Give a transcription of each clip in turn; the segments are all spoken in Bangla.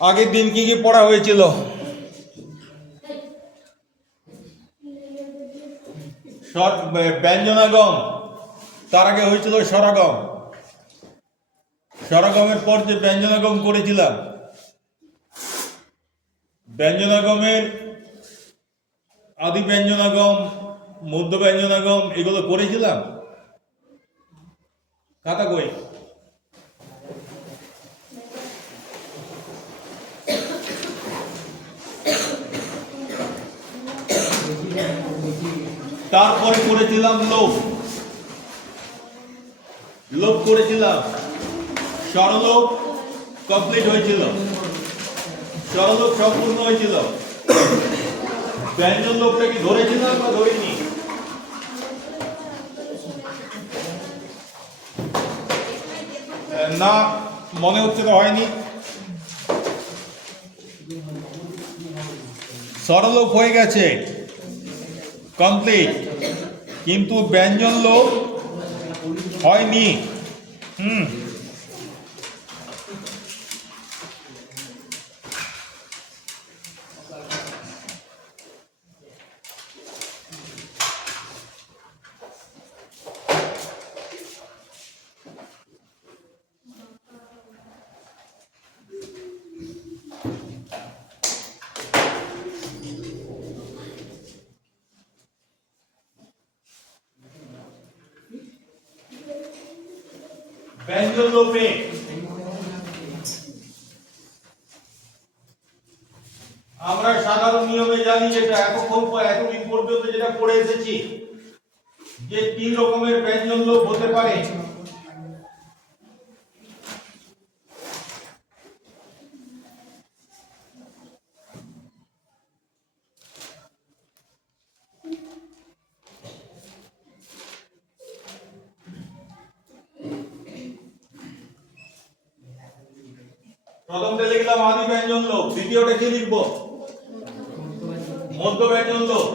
আগের দিন কি কি পড়া হয়েছিল? ব্যঞ্জনাগম, তার আগে হয়েছিল স্বরাগম। স্বরাগমের পর যে ব্যঞ্জনাগম করেছিলাম, ব্যঞ্জনাগমের আদি ব্যঞ্জনাগম, মধ্য ব্যঞ্জনাগম এগুলো করেছিলাম। খাতা কই? তারপরে করেছিলাম লোপ। লোপ করেছিলাম, স্বরলোপ কমপ্লিট হয়েছিল, স্বরলোপ সম্পূর্ণ হয়েছিল। ব্যঞ্জন লোপটা কি ধরেছিলাম বা ধরিনি? না, মনে হচ্ছে তো হয়নি। স্বরলোপ হয়ে গেছে কমপ্লিট, কিন্তু ব্যঞ্জন লোপ হয়নি। ব্যঞ্জন লোপে আমরা সাধারণ নিয়মে জানি, যেটা এতদিন পর্যন্ত যেটা পড়ে এসেছি, যে 3 রকমের ব্যঞ্জন লোপ হতে পারে। প্রথমটা লিখলাম আদি ব্যঞ্জন লোপ, দ্বিতীয়টা কি লিখবো? মধ্য ব্যঞ্জন লোপ।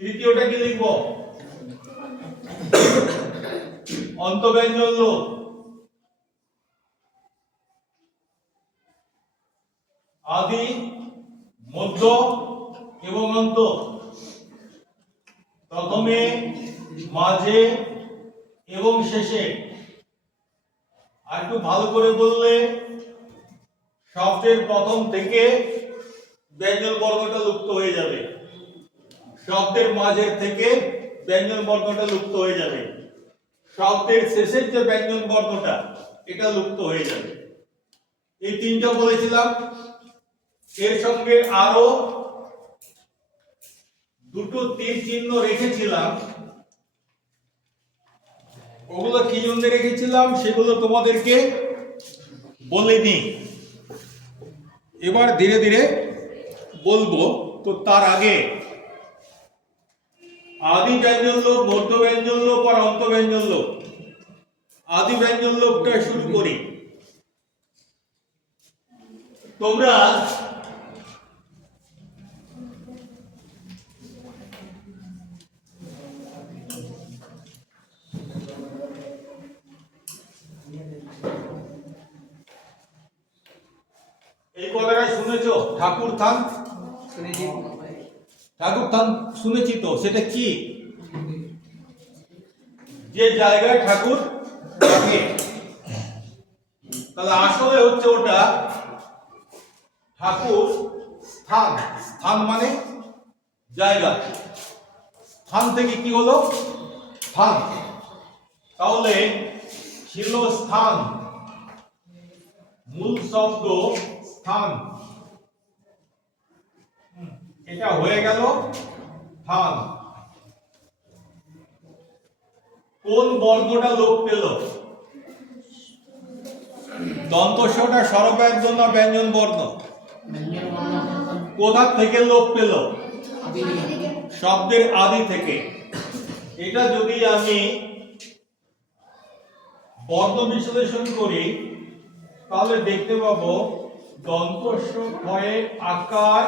তৃতীয়টা কি লিখবো? অন্তব্যঞ্জন লোপ। আদি, মধ্য এবং অন্ত, প্রথমে, মাঝে এবং শেষে। আর একটু ভালো করে বললে, শব্দের প্রথম থেকে ব্যঞ্জন বর্গটা লুপ্ত হয়ে যাবে, শব্দের মাঝের থেকে ব্যঞ্জন বর্গটা লুপ্ত হয়ে যাবে, শব্দের শেষের যে ব্যঞ্জন বর্গটা এটা লুপ্ত হয়ে যাবে। এই তিনটা বলেছিলাম। এর সঙ্গে আরো দুটো তীর চিহ্ন রেখেছিলাম। ওগুলো কি জন্য রেখেছিলাম সেগুলো তোমাদেরকে বলিনি, এবার ধীরে ধীরে বলবো। তো তার আগে আদি ব্যঞ্জন লোপ, মধ্য ব্যঞ্জন লোপ আর অন্ত ব্যঞ্জন লোপ। আদি ব্যঞ্জন লোপটা শুরু করি। তোমরা এই কথাটা শুনেছো? ঠাকুর থান, ঠাকুর থান শুনেছি তো। সেটা কি? যে জায়গায় ঠাকুর থাকে, তাহলে আসলে হচ্ছে ওটা ঠাকুর স্থান। স্থান মানে জায়গা। স্থান থেকে কি হলো? স্থান। তাহলে ছিল স্থান, মূল শব্দ স্থান, এটা হয়ে গেল স্থান। কোন বর্গটা লোপ পেল? দন্তস্বটা স্বরব্যঞ্জ না ব্যঞ্জন বর্ণ? কোথা থেকে লোপ পেল? শব্দের আদি থেকে। এটা যদি আমি বর্ণ বিশ্লেষণ করি তাহলে দেখতে পাবো দন্তস্ব ক্ষয়ে আকার,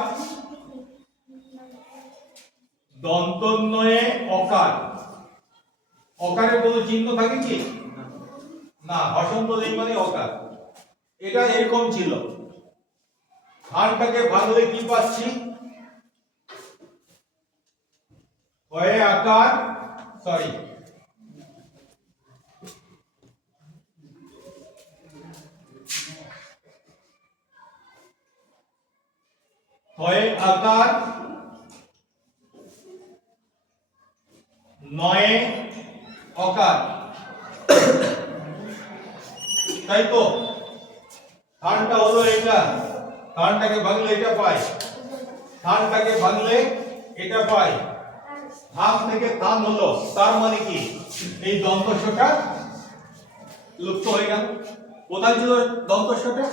দন্তন্বয়ে অকার। অকারে কোনো চিহ্ন থাকে কি না, হসন্ত নেই মানে অকার। এটা এরকম ছিল। হাড়টাকে ভাঙলে কি পাচ্ছি? ক্ষয়ে আকার, সরি ক্ষয়ে আকার, নয়ে অকার, তাই তো? থানটা হলো এটা, থানটাকে ভাঙলে এটা পাই, থানটাকে ভাঙলে এটা পাই। থান থেকে থান হলো, তার মানে কি এই দন্তস্বটা লুপ্ত হয়ে গেল। কোথায় ছিল দন্তস্বটা?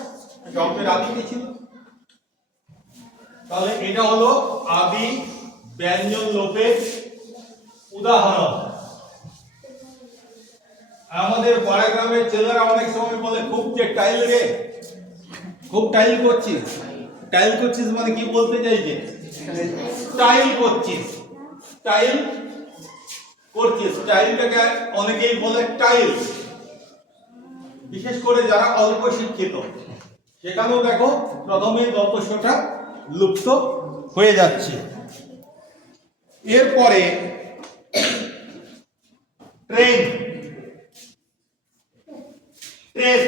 শব্দের আদিতে ছিল। তাহলে এটা হলো আদি ব্যঞ্জন লোপের উদাহরণ। আমাদের পাড়া গ্রামের ছেলেরা অনেক সময় বলে খুব যে টাইল রে, খুব টাইল করছিস। টাইল করছিস মানে কি বলতে চাইছে? টাইল করছিস, টাইল করছিস। টাইলটাকে অনেকেই বলে টাইল, বিশেষ করে যারা অল্প শিক্ষিত। সেখানেও দেখো প্রথমে দন্তস্বটা লুপ্ত হয়ে যাচ্ছে। এরপরে ট্রেন, ট্রেন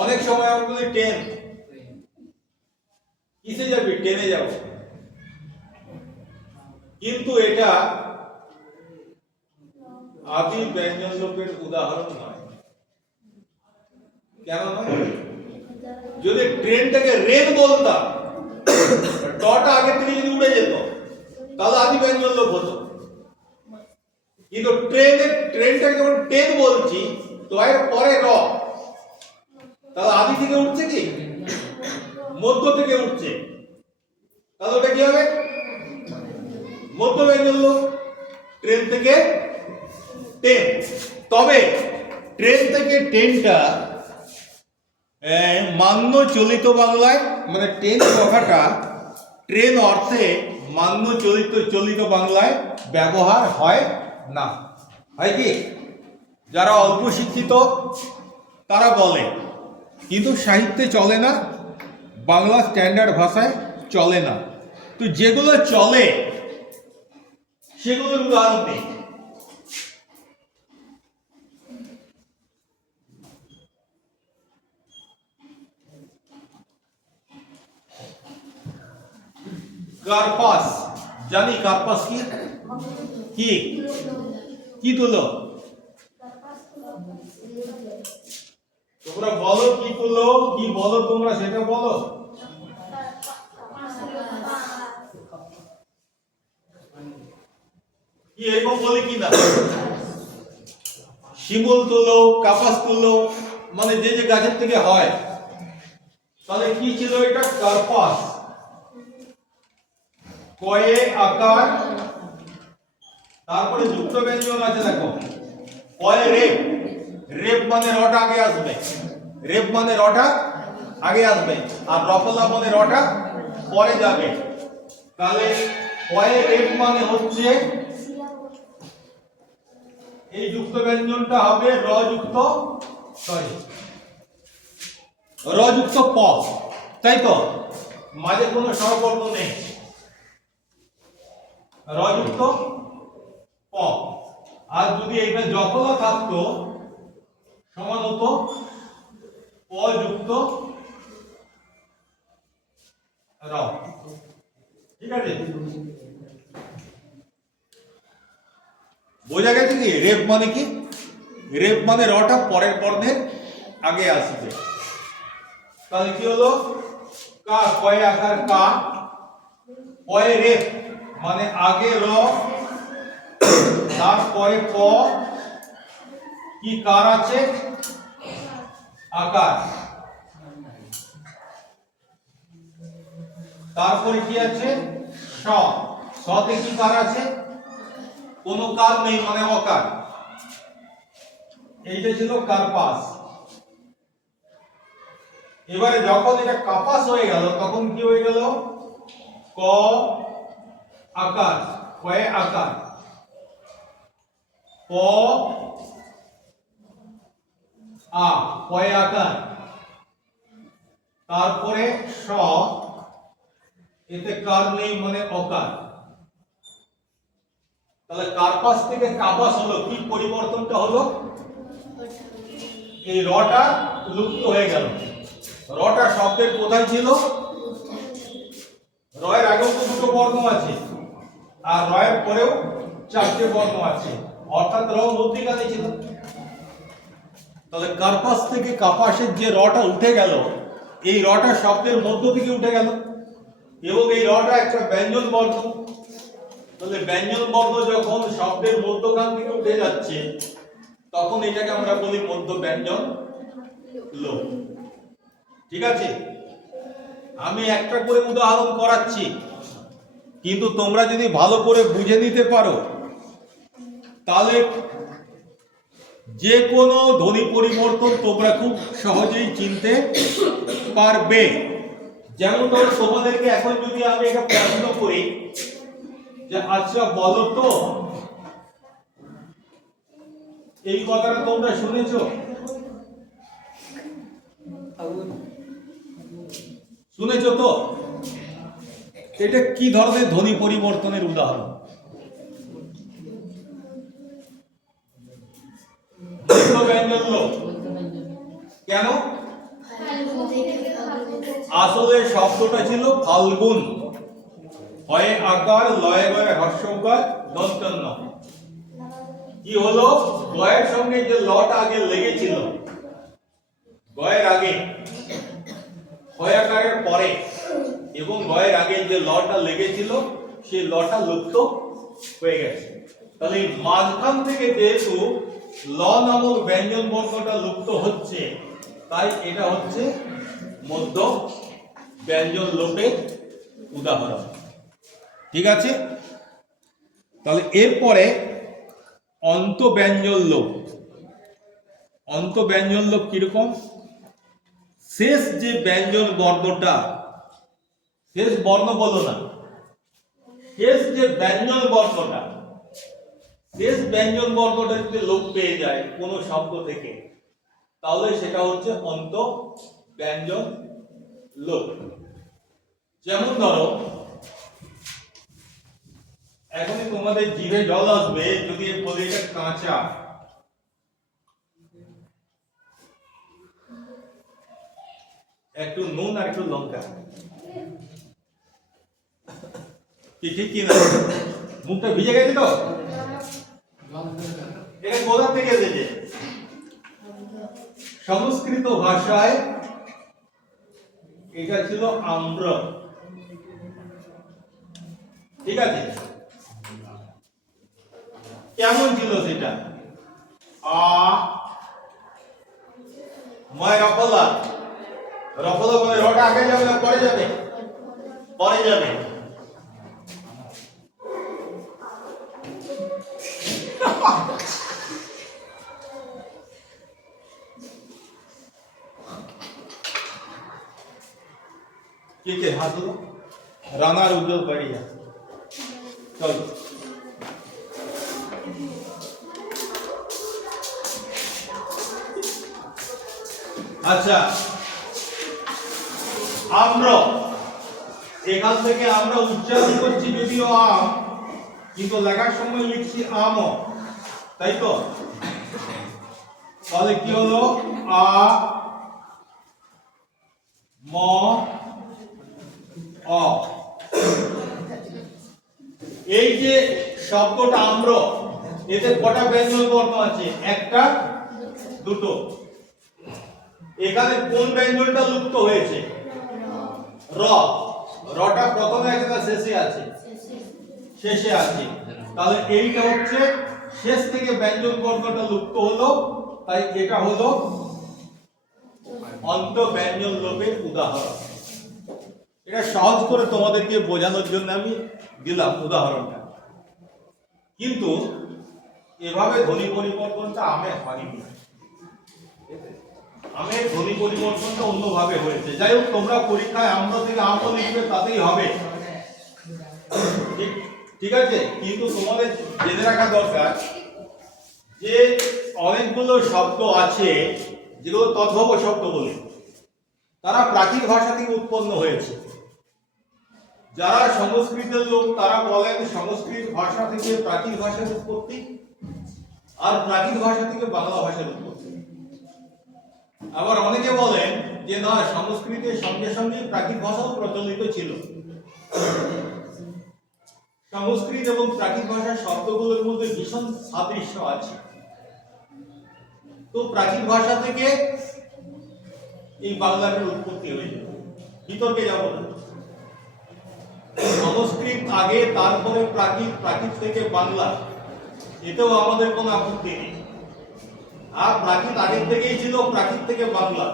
অনেক সময় আমরা বলি ট্রেন, কিসে যাবি? ট্রেনে যাব। কিন্তু এটা আদি ব্যঞ্জন লোপের উদাহরণ নয়। কেন নয়? যদি ট্রেনটাকে রেল বলতাম, টটা আগে থেকে যদি উড়ে যেত তাহলে আদি ব্যঞ্জন লোপ হতো। কিন্তু ট্রেনটাকে যখন ট্রেন বলছি তো এর পরে র, তাহলে আদি থেকে উঠছে কি মধ্য থেকে উঠছে, তাহলে ওটা কি হবে? মধ্য ব্যঞ্জন লোপ। ট্রেন থেকে ট্রেন। তবে ট্রেন থেকে ট্রেনটা মান্য চলিত বাংলায়, মানে ট্রেন কথাটা ট্রেন অর্থে মান্য চলিত বাংলায় ব্যবহার হয় না। হয় কি? যারা অল্প শিক্ষিত তারা বলে, কিন্তু সাহিত্যে চলে না, বাংলা স্ট্যান্ডার্ড ভাষায় চলে না। তো যেগুলো চলে সেগুলোর উদাহরণ নেই। কার্পাস, জানি কার্পাস কি? কি কি তুলো? তোমরা বলো কি তুলো, কি বলো তোমরা সেটা বলো। কি এরকম বলে কি না? শিমুল তুলো, কাপাস তুলো, মানে যে যে গাছের থেকে হয়। তাহলে কি ছিল এটা? কার্পাস। কয়ে আকার, তারপরে যুক্ত ব্যঞ্জন আছে দেখো। কয়ে রেপ, রেপ মানে রটা আগে আসবে, রেপ মানে রটা আগে আসবে, আর রফলা মানে রটা পরে যাবে। তাহলে কয়ে রেপ মানে হচ্ছে এই যুক্ত ব্যঞ্জনটা হবে র যুক্ত, সরি র যুক্ত প, তাই তো? মাঝে কোনো স্বরবর্ণ নেই, র যুক্ত প। আর যদি এটা জফলা থাকতো সমান হতো প যুক্ত র। ঠিক আছে? বোঝা গেছে কি রেপ মানে কি? রেপ মানে রটা পরের বর্ণের আগে আসবে। তাহলে কি হলো? কা, কয়ে আকার কা, কয়ে রেপ মানে আগে র, তারপরে ক, কি কার আছে? আকার। তারপরে কি আছে? স, সতে কি কার আছে? কোনো কার নেই মানে অকার। এইটা ছিল কার্পাস। এবারে যখন এটা কাপাস হয়ে গেল তখন কি হয়ে গেল? ক আকার, কয়ে আকার, প আ, কয়ে আকার, তারপরে স, এতে কার নেই মানে অকার। তাহলে কার্পাস থেকে কাপাস হলো, কি পরিবর্তনটা হলো? এই রটা লুপ্ত হয়ে গেল। রটা শব্দের কোথায় ছিল? রয়ের আগেও তো দুটো বর্ণ আছে, আর রয়ের পরেও চারটে বর্ণ আছে, অর্থাৎ র মধ্যিখানে ছিল। তাহলে কার্পাস থেকে কাপাসের যে রটা উঠে গেল, এই রটা শব্দের মধ্য থেকে উঠে গেল, এবং এই রটা একটা ব্যঞ্জন বর্ণ। তাহলে ব্যঞ্জন বর্ণ যখন শব্দের মধ্যখান থেকে উঠে যাচ্ছে, তখন এটাকে আমরা বলি মধ্য ব্যঞ্জন লোপ। ঠিক আছে, আমি একটা করে উদাহরণ করাচ্ছি, কিন্তু তোমরা যদি ভালো করে বুঝে নিতে পারো তাহলে যে কোনো ধ্বনি পরিবর্তন তোমরা খুব সহজেই চিনতে পারবে। যেমন ধরো তোমাদেরকে এখন যদি আমি একটা প্রশ্ন করি যে আচ্ছা বলো তো, এই কথাটা তোমরা শুনেছো? শুনেছো তো? এটা কি ধরনের ধ্বনি পরিবর্তনের উদাহরণ? ব্যঞ্জন লোপ। কেন? আসলে শব্দটা ছিল ফাল্গুন, হয়ে আকার, লয়ে গয়ে হর্ষকার, দন্তন্য। কি হলো? গয়ের সঙ্গে যে লটা আগে লেগেছিল, গয়ের আগে, হয়াকারের পরে এবং গয়ের আগে যে লটা লেগেছিল সেই লটা লুপ্ত হয়ে গেছে। তাহলে এই মাঝখান থেকে যেহেতু ল নামক ব্যঞ্জন বর্ণটা লুপ্ত হচ্ছে, তাই এটা হচ্ছে মধ্য ব্যঞ্জন লোপের উদাহরণ। ঠিক আছে, তাহলে এরপরে অন্ত ব্যঞ্জন লোপ। অন্ত ব্যঞ্জন লোপ কিরকম? শেষ যে ব্যঞ্জন বর্ণটা, শেষ বর্ণ বলো না, শেষ যে ব্যঞ্জন বর্ণটা, শেষ ব্যঞ্জন বর্ণটা যদি লোপ পেয়ে যায় কোনো শব্দ থেকে, তাহলে সেটা হচ্ছে অন্ত ব্যঞ্জন লোপ। যেমন ধরো এখনই তোমাদের জিভে জল আসবে যদি বলি এটা কাঁচা। একটু নুন আর একটু লঙ্কা, ঠিক কি না? মুখটা ভিজে গেছে তো? এটা কোথা থেকে এসেছে? সংস্কৃত ভাষায় এটা ছিল আম্র। ঠিক আছে, কেমন ছিল সেটা? আ ময় রফলা, রফলা মানে রটা আগে যাবে না পরে যাবে? পরে যাবে। কে কে হাত ধরো? রানার উজ্জ্বল বাড়িয়া। চলো, আচ্ছা আম্র, এখান থেকে আমরা উচ্চারণ করছি যদিও আম, কিন্তু লেখার সময় লিখছি আম, তাই তো? তাহলে কি হলো? আ ম অ। এই যে শব্দটা আম্র, এতে কটা ব্যঞ্জন বর্ণ আছে? একটা, দুটো। এখানে কোন ব্যঞ্জনটা লুপ্ত হয়েছে? র। রটা প্রথমে আছে না শেষে আছে? শেষে আছে। তাহলে এইটা হচ্ছে শেষ থেকে ব্যঞ্জন বর্ণটা লুপ্ত হলো, তাই এটা হলো অন্ত ব্যঞ্জন লোপের উদাহরণ। এটা সহজ করে তোমাদেরকে বোঝানোর জন্য আমি দিলাম উদাহরণটা। কিন্তু এভাবে ধ্বনি পরিবর্তনটা আমে হয়নি। আমের ধ্বনি পরিবর্তনটা অন্যভাবে হয়েছে। যাই হোক, তোমরা পরীক্ষায় আমরা থেকে আম্র লিখবে, তাতেই হবে। ঠিক আছে, কিন্তু তোমাদের জেনে রাখা দরকার যে অনেকগুলো শব্দ আছে যেগুলো তদ্ভব শব্দ বলে, তারা প্রাকৃত ভাষা থেকে উৎপন্ন হয়েছে। যারা সংস্কৃতের লোক তারা বলেন সংস্কৃত ভাষা থেকে প্রাকৃত ভাষার উৎপত্তি, আর প্রাকৃত ভাষা থেকে বাংলা ভাষার উৎপত্তি। আবার অনেকে বলেন যে না, সংস্কৃতের সঙ্গে সঙ্গে প্রাকৃত ভাষাও প্রচলিত ছিল। সংস্কৃত এবং প্রাকৃত ভাষার শব্দগুলোর মধ্যে ভীষণ সাদৃশ্য আছে। তো প্রাকৃত ভাষা থেকে এই বাংলার উৎপত্তি হয়েছে। বিতর্কে যাব না। সংস্কৃত আগে, তারপরে প্রাকৃত, প্রাকৃত থেকে বাংলা, এতেও আমাদের কোনো আপত্তি নেই। আর প্রাকৃত আগের থেকেই ছিল, প্রাকৃত থেকে বাংলা,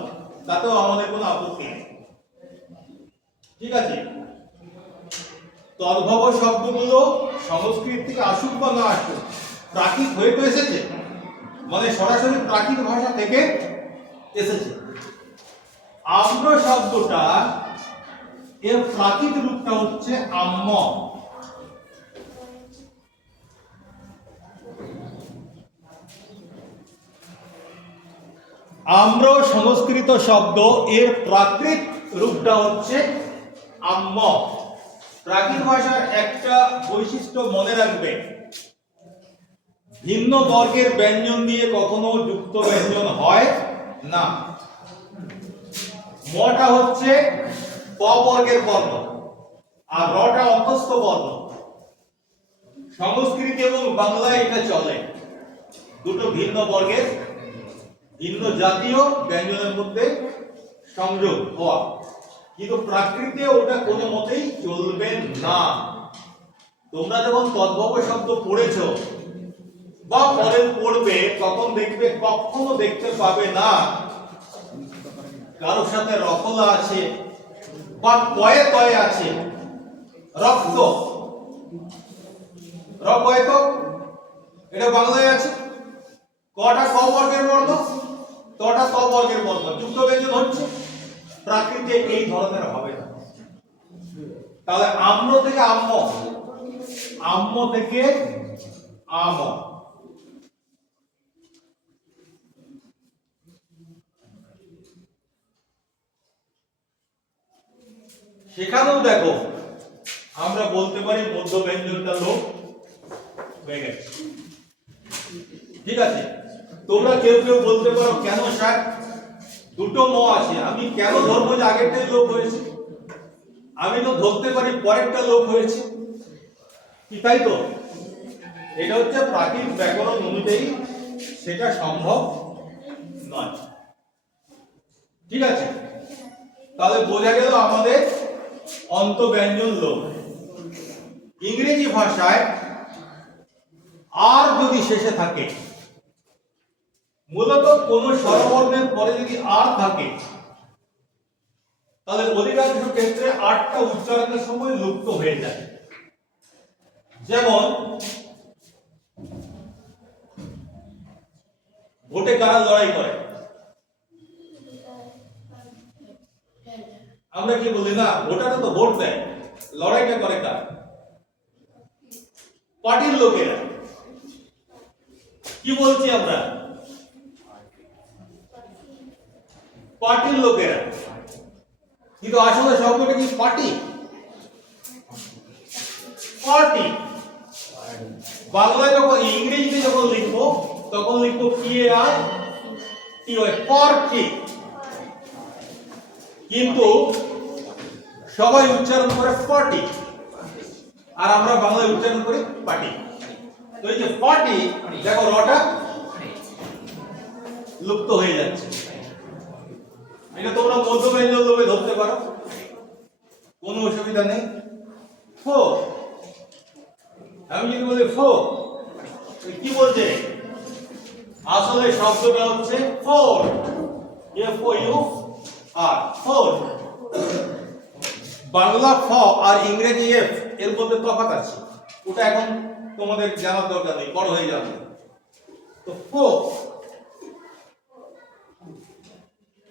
তাতেও আমাদের কোনো আপত্তি নেই। ঠিক আছে, তদ্ভব শব্দগুলো সংস্কৃত থেকে আসুক বা না আসুক, প্রাকৃত হয়ে তো এসেছে, মানে সরাসরি প্রাকৃত ভাষা থেকে এসেছে। আম্র শব্দটা এর প্রাকৃত রূপটা হচ্ছে আম্ম। আম্র সংস্কৃত শব্দ, এর প্রাকৃত রূপটা হচ্ছে আম্ম। প্রাকৃত ভাষার একটা বৈশিষ্ট্য মনে রাখবে, ভিন্ন বর্গের ব্যঞ্জন দিয়ে কখনো যুক্ত ব্যঞ্জন হয় না। মটা হচ্ছে ক বর্গের বর্ণ, আর রটা অন্তস্থ বর্ণ। সংস্কৃত এবং বাংলায় এটা চলে, দুটো ভিন্ন বর্গের ভিন্ন জাতীয় ব্যঞ্জনের মধ্যে সংযোগ হওয়া। কিন্তু প্রাকৃতে ওটা কোনো মতেই চলবে না। তোমরা যখন তদ্ভব শব্দ পড়েছো বা পরে পড়বে, তখন দেখবে কখনো দেখতে পাবে না কারোর সাথে রফলা আছে বা কয়ে তয়ে আছে। রক্ত, রকয়ত, এটা বাংলায় আছে। কটা ক বর্গের বর্ণ, তটা ক বর্গের বর্ণ, যুক্ত ব্যঞ্জন হচ্ছে। প্রাকৃতে এই ধরনের হবে না। তাহলে আম্র থেকে আম্ম, আম্ম থেকে আম। সেখানেও দেখো আমরা বলতে পারি মধ্য ব্যঞ্জনটা লোপ হয়ে গেছে। ঠিক আছে, তোমরা কেউ কেউ বলতে পারো কেন স্যার দুটো ম আছে, আমি কেন ধরবো যে আগেরটাই লোপ হয়েছে? আমি তো ধরতে পারি পরেরটা লোপ হয়েছে, কি তাই তো? এটা হচ্ছে প্রাকৃত ব্যাকরণ অনুযায়ী সেটা সম্ভব নয়। ঠিক আছে, তাহলে বোঝা গেল আমাদের অন্ত ব্যঞ্জন লোপ। ইংরেজি ভাষায় আর যদি শেষে থাকে, মূলত কোন স্বরবর্ণের পরে যদি আর থাকে, তাহলে অধিকাংশ ক্ষেত্রে আরটা উচ্চারণের সময় লুপ্ত হয়ে যায়। যেমন ভোটে কারা লড়াই করে, আমরা কি বলি না, ভোটাররা তো ভোট দেয়, লড়াইটা করে কারা? পার্টির লোকেরা। কি বলছি আমরা? পার্টির লোকেরা। কিন্তু আসলে শব্দটা কি পার্টি? পার্টি। বাংলায় যখন, ইংরেজিতে যখন লিখবো তখন লিখবো PARTY, পার্টি। কিন্তু সবাই উচ্চারণ করে পার্টি, আর আমরা বাংলায় উচ্চারণ করি পার্টি। তো এই যে পার্টি, দেখো রটা লুপ্ত হয়ে যাচ্ছে। এটা তোমরা মধ্য ব্যঞ্জন লোপে ধরতে পারো, কোনো অসুবিধা নেই। ফো, আমি যদি বলি ফো, কি বলছে? আসলে শব্দটা হচ্ছে ফোর, FOUR, ফোর। বাংলা ফ আর ইংরেজি এফ, এর মধ্যে তফাৎ আছে, ওটা এখন তোমাদের জানার দরকার নেই, বড় হয়ে যাবে। তো ফো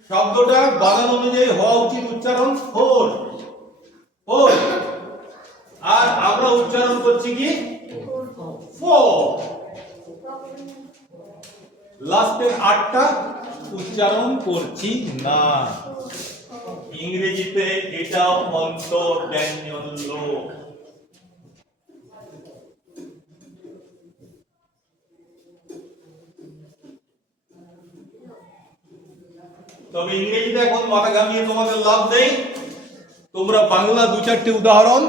শব্দটা বানান অনুযায়ী হওয়া উচিত উচ্চারণ ফোর, ফোর, আর আমরা উচ্চারণ করছি কি ফো। লাস্টের আটটা উচ্চারণ করছি না। ইংরেজিতে এটা অন্তর্ব্যঞ্জন লোপ। তবে ইংরেজিতে এখন মাথা ঘামিয়ে তোমাদের লাভ নেই, তোমরা বাংলা দু চারটি উদাহরণ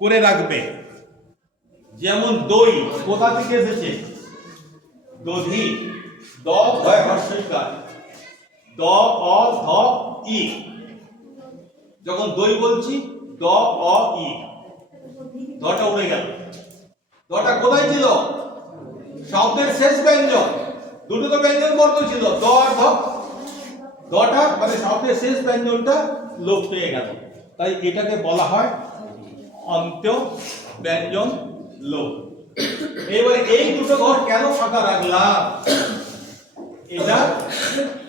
করে রাখবে। যেমন দই কোথা থেকে এসেছে? দধি, দ হয় হর্ষইকার, দ অ ধ ই। যখন দই বলছি দ অ ই, দটা উড়ে গেল। দটা কোথায় ছিল? শব্দের শেষ ব্যঞ্জন। দুটো তো ব্যঞ্জন বর্ণ ছিল, দ আর ধ। দটা মানে শব্দের শেষ ব্যঞ্জনটা লোপ পেয়ে গেল, তাই এটাকে বলা হয় অন্ত ব্যঞ্জন লোপ। এবারে এই দুটো ঘর কেন ফাঁকা রাখলাম, এটা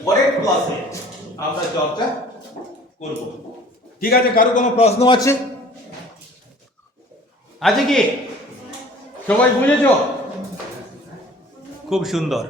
পরের ক্লাসে আমরা চর্চা করব। ঠিক আছে, কারো কোনো প্রশ্ন আছে? আছে কি? সবাই বুঝেছো? খুব সুন্দর।